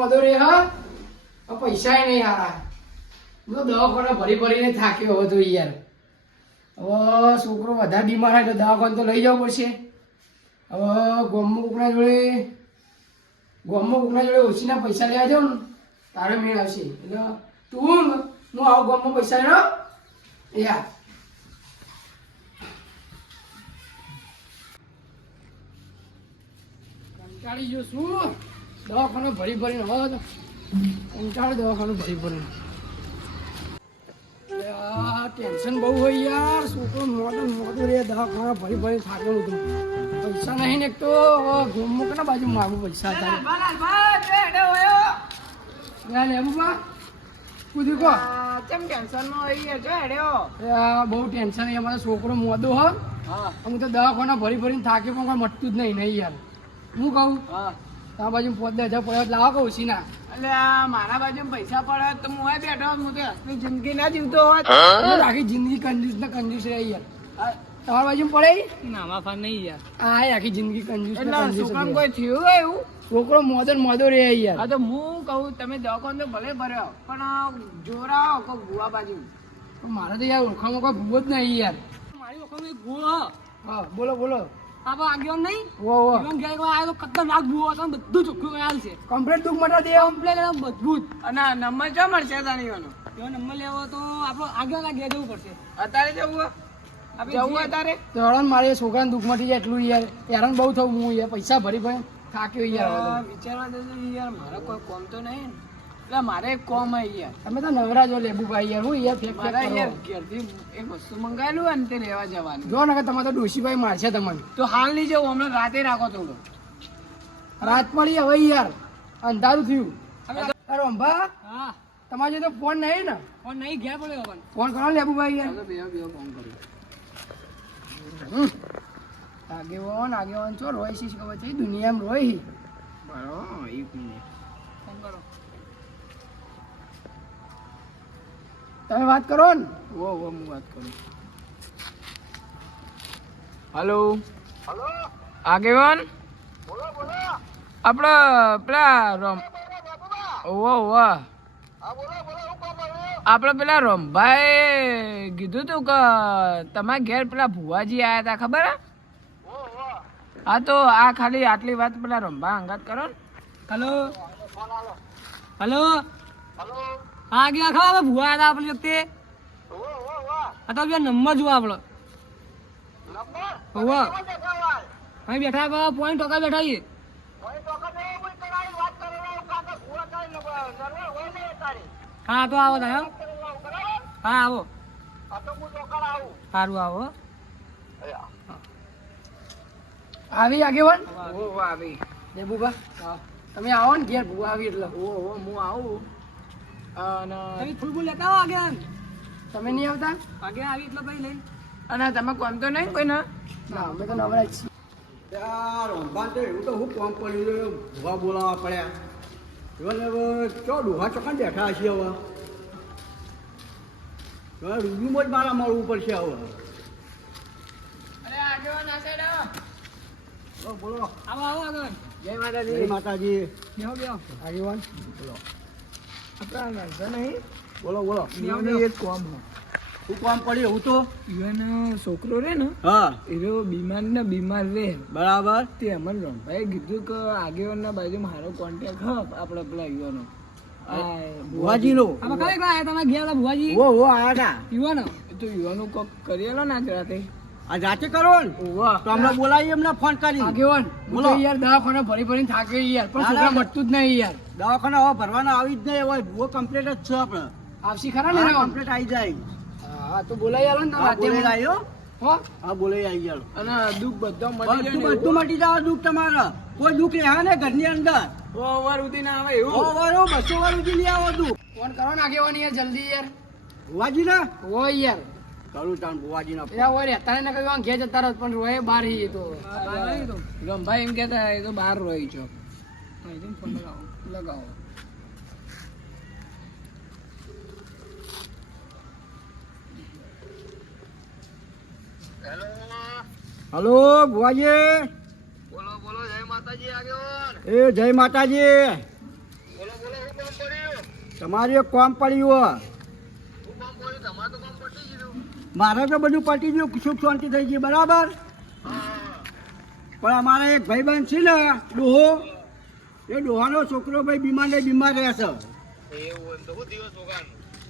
મોદો રે હા પૈસા નહીં હારા હું તો દવાખાને ભરીને થાક્યો હતો યાર હવે છોકરો વધારે બીમાર હોય તો દવાખાને તો લઈ જવું પડશે હવે ગોમમાં કોકના જોડે ઓછીના પૈસા લેવા જાઉં ને તારે મેળ આવશે એટલે તું હું આવું ગોમમાં પૈસા લેવા યાર કંટાળી ગયો શું દવાખાનું ભરીને હવે તો કંટાળી દવાખાનું ભરીને ટેન્શન બહુ હોય યાર છોકરો મોટું રે દવાખાના ભરી થાકેલું હતું પૈસા નહીં ને એક તો ઘૂમવું કે બાજુ માગું પૈસા હતા લેવું બા કુદી કો કેમ ટેન્શનમાં હોય જો હેડ્યો બહુ ટેન્શન અમારો છોકરો મોદો હો હું તો દવાખાના ભરીને થાકી પણ કોઈ મટતું જ નહીં યાર હું કહું આ બાજુ 5000 પડ્યો લાવો કહું સીના એટલે મારા બાજુ પૈસા પડે તો હું બેઠો હું તો હસની જિંદગી ના જીવતો હોત આખી જિંદગી કંજૂસ રહી યાર તમારા બાજુ પડે ના માફા નહીં યાર આ આખી જિંદગી કંજૂસ છોકરાને કોઈ થયું એવું છોકરો મોદો રે યાર હા તો હું કહું તમે દવાખાનો તો ભલે ભર્યો પણ જોરાવો કોઈ ભૂવા બાજુ મારે તો યાર ઓળખામાં કોઈ ભૂવો જ નહીં યાર મારી ઓળખામાં એક ભૂવો હા બોલો આપો આગળ નહીં વો આવ્યો તો ખતરનાક ભૂવો હતો બધું ચોખ્ખું ખ્યાલ છે કમ્પ્લેટ દુઃખ મટા દે કમ્પ્લેટ મજબૂત અને નંબર જો મળશે તાણીઓનો જો નંબર લેવો તો આપણો આગળ ઘેર જવું પડશે અત્યારે જવું જવું અત્યારે તો મારે છોકરાને દુઃખ મટી જાય એટલું યાર હેરાન બહુ થયું હું યાર પૈસા ભરી થાક્યો યાર વિચારવા દેજો યાર મારે કોઈ કોમ તો નહીં એટલે મારે એક કોમ હે યાર તમે તો નવરા જો લેબુભાઈ યાર હું યાર ફેક મારા યાર ઘેરથી એક વસ્તુ મંગાવેલું અને તે લેવા જવાનું જો ને કે તમારે તો ડોશીભાઈ મારશે તમને તો હાલ નહીં જવું હમણાં રાતે રાખો થોડો રાત પડી હવે યાર અંધારું થયું અરે અંબા હા તમારે તો ફોન નહીં ને ફોન નહીં ઘેર પડ્યો પણ ફોન કરો લેબુભાઈ યાર બે ફોન કર્યો આગેવાન છો રોય શીશ ખબર છે દુનિયામાં રોય બરાબર એક મિનિટ ફોન કરો તમે વાત કરો ને હું વાત કરું હલો આગેવાન આપણે પેલા આપણે પેલા રમભાઈ કીધું તું કે તમારા ઘેર પેલા ભુવાજી આયા હતા ખબર હે હા તો આ ખાલી આટલી વાત પેલા રમભા અંગાત કરો ને હલો હા ગયા ખબર ભુવા હતા આપણી વખતે હા તો નંબર જુઓ આપણો અહીં બેઠા પોઈન્ટ ટકા બેઠા છીએ હા તો આવો તમે હા આવો સારું આવો આવી આગેવાન આવી લેબુભા તમે આવો ને ઘેર ભૂવા આવી એટલે હું આવું અને તમે ફૂલ લેતા આવો આગળ તમે નહીં આવતા આગળ આવી એટલે ભાઈ લઈ અને તમે કોમ તો નહીં કોઈ ના અમે તો નવરા જ છીએ યાર અંબાન તો એવું તો હું કોમ પડ્યું ભૂવા બોલાવવા પડ્યા હવે ચો ડોહા ચોકન બેઠા છીએ હવે રૂબીમાં જ મારા મળવું પડશે હવે અરે આગળ ના સાઈડ આવો બોલો આવો આગળ જય માતાજી જય માતાજી બેહો આગેવાન બોલો આપણા નંબર નહીં બોલો એક કોમ શું કામ પડ્યું એવું તો ઈવન છોકરો રે ને હા એનો બીમાર રે બરાબર તે અમન રમભાઈ કીધું કે આગેવાનના બાજુમાં મારો કોન્ટેક્ટ હ આપણે પેલા યુવાનો ભુવાજી નો આમાં કઈ આયા તમે ગયા ભુવાજી ઓ આયા હતા યુવાનો તો યુવાનો કોક કરેલો ના રાતે આ જાતે કરો ને તો અમને બોલાવી એમને ફોન કરી આગેવાન બોલો. બોલો યાર દવાખાને ભરીને થાક્યો યાર પણ ના, છોકરા ના. મટતું જ નહીં યાર દવાખાના હવે ભરવાના આવી જ નહીં હોય ભૂવો કમ્પ્લીટ જ છે આપણે આવશી ખરા ને કમ્પ્લીટ આવી જાય હા તો બોલાઈ આલો ને હા બોલાઈ રાતે આવ્યો હો હા બોલાઈ આવી ગયો અને દુઃખ બધો મળી જાય બધું બધું મટી જાય દુઃખ તમારે કોઈ દુઃખ રહ્યા ને ઘરની અંદર વાર સુધી ના આવે એવું 100 વાર 200 વાર સુધી લઈ આવો દુઃખ ફોન કરો ને આગેવાન યાર જલ્દી યાર ભુવાજી ને હોય યાર કરું તાન ભુવાજી ના એરા હોય રહેતા ને કહ્યું ઘેર જતા રહો પણ રોય બહાર હી તો રમભાઈ એમ કેતા એ તો બહાર રહી છો ફોન લગાવો હલો ભુવાજી બોલો જય માતાજી આગેવાન એ જય માતાજી બોલો તમારું એક કામ પડ્યું મારે તો બધું પટી ગયું સુખ શાંતિ થઈ ગઈ બરાબર પણ અમારે એક ભાઈબંધ છે ને ડોહો એ ડોહાનો છોકરો ભાઈ બીમાર રહેશે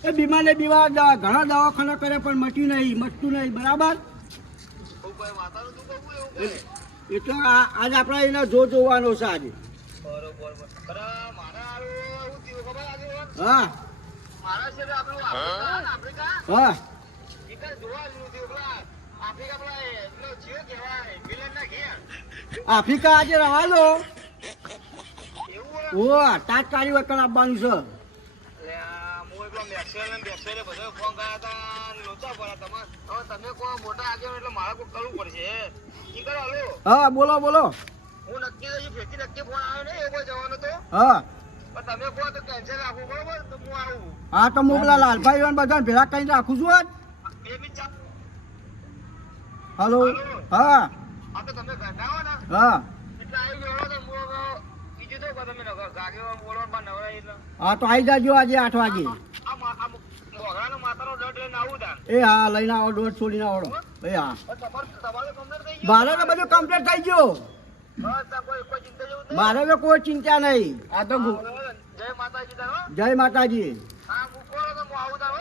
એ બીમાર ઘણા દવાખાના કરે પણ મટતું નહીં બરાબર એટલે આજ આપણે એને જોવાનો છે આજે હા હા આફ્રિકા આજે રવા દો ઓ તાત્કાલિક વખત આપવાનું છે હા બોલો બોલો હા હા તો હું પેલા લાલભાઈ બધા ભેગા કરીને રાખું છું આજ હલો હા હા હા તો આવી જાજો આજે 8 વાગે એ હા લઈને આવો દોઢ છોડીને આવડો એ હા મારે તો બધું કમ્પ્લીટ થઈ ગયું મારે તો કોઈ ચિંતા નહીં આ તો જય માતાજી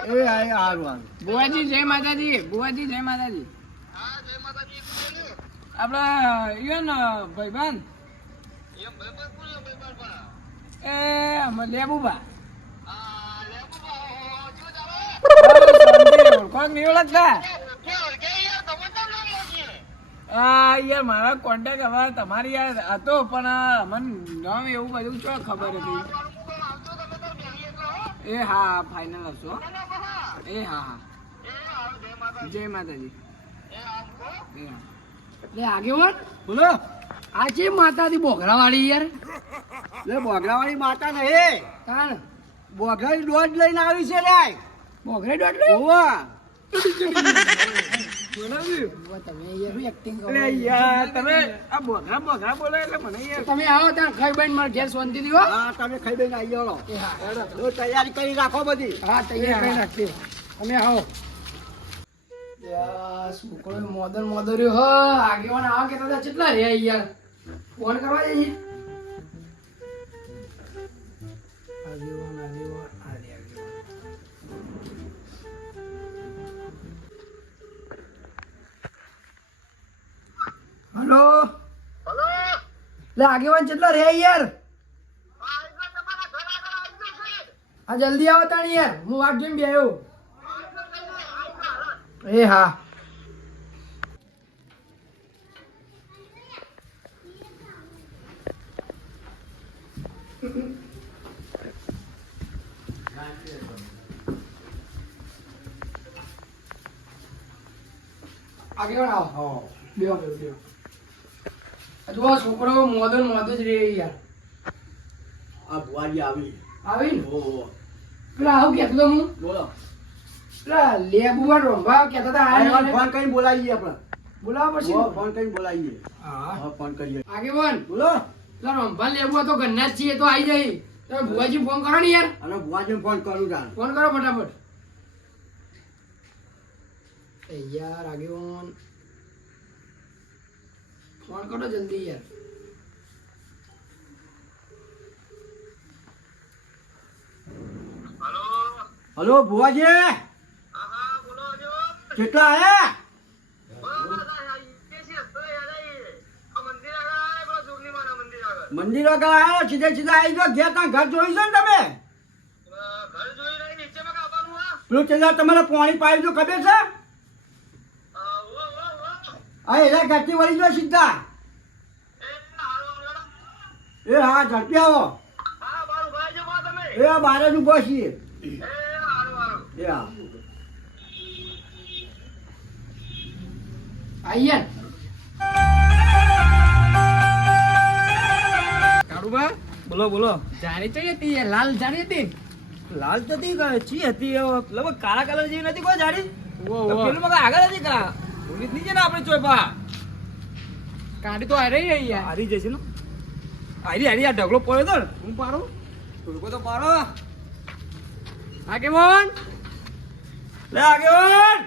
એ હા સારું બુવાજી જય માતાજી બુવાજી જય માતાજી આપડે ને ભાઈબંધ એ લેબુબા કોણ નહીં ઓળખતા યાર મારા કોન્ટેક્ટ હવે તમારી યાર હતો પણ મને નામ એવું બધું ચો ખબર હતી એ હા ફાઇનલ હશો એ હા જય માતાજી લે આગેવાન બોલો આ છે માતાથી બોઘરા વાળી યાર લે બોગરાવાળી માતા નહીં કાણ બોગરાની દોઢ લઈને આવી છે રે બોઘરે દોટ લે ઓવા તમે યાર એક્ટિંગ કરો અરે યાર તમે આ બોઘરા બોઘરા બોલે એટલે મને યાર તમે આવો ત્યાં ખાઈ બન માર ઘેર શાંતિ દીવો હા તમે ખાઈ બેન આવી જાઓ એ હા તો તૈયારી કરી રાખો બધી હા તૈયાર કરી નાખીએ તમે આવો યાર છોકરો મોદર્યો હ આગેવાન આવા કેતા હતા કેટલા રે યાર ફોન કરવા જઈએ હલો લે આગેવાન કેટલા રે યાર હા જલ્દી આવો તાણી યાર હું વાટ જોઈને બેહ્યો એ હા આગેવાન આવો બેહો જો છોકરો મોદો જ રે યાર આ ભુવાજી આવી આવી ને ઓહો પેલા આવું કહેતો તો હું બોલો પેલા લેબુવા રોંભા કહેતા હતા આ ફોન કરીને બોલાવીએ આપણે બોલાવવા પડશે ને? ફોન કરીને બોલાવીએ હા હા ફોન કરીએ આગેવાન બોલો પેલા રોંભા લેબુવા તો ઘરના જ છીએ તો આવી જાય તમે ભુવાજી ફોન કરો ને યાર અને ભુવાજીને ફોન કરું જાણ ફોન કરો ફટાફટ એ યાર આગેવાન ફોન કરો જલ્દી યાર હલો ભુવાજી કેટલા આયા મંદિર આગળ આવ્યો સીધા આવી ગયો ઘેર ત્યાં ઘર જોઈ છે ને તમે પેલું ચેલા તમારે પાણી પાઈ જો ખબર છે હા એના ઘરથી વળી ગયો સીધા એ હા ઝડપી આવો એ આ બારે જ ઉભો છીએ એ હા આયન કાળુબા બોલો બોલો જાણી તો હતી યાર લાલ જાણી હતી લાલ તો હતી ચી હતી લગભગ કાળા કલર જેવી નથી કોઈ જાડી ઓ પેલું મગર આગળ હતી કા પોલીસ ની છે ને આપણે ચોપા કાઢી તો આ રહી યાર હારી જશે ને હારી હારી આ ઢગલો પડ્યો તો ને હું પાડું ઢોલકો તો પાડો આગેવાન લે આગેવાન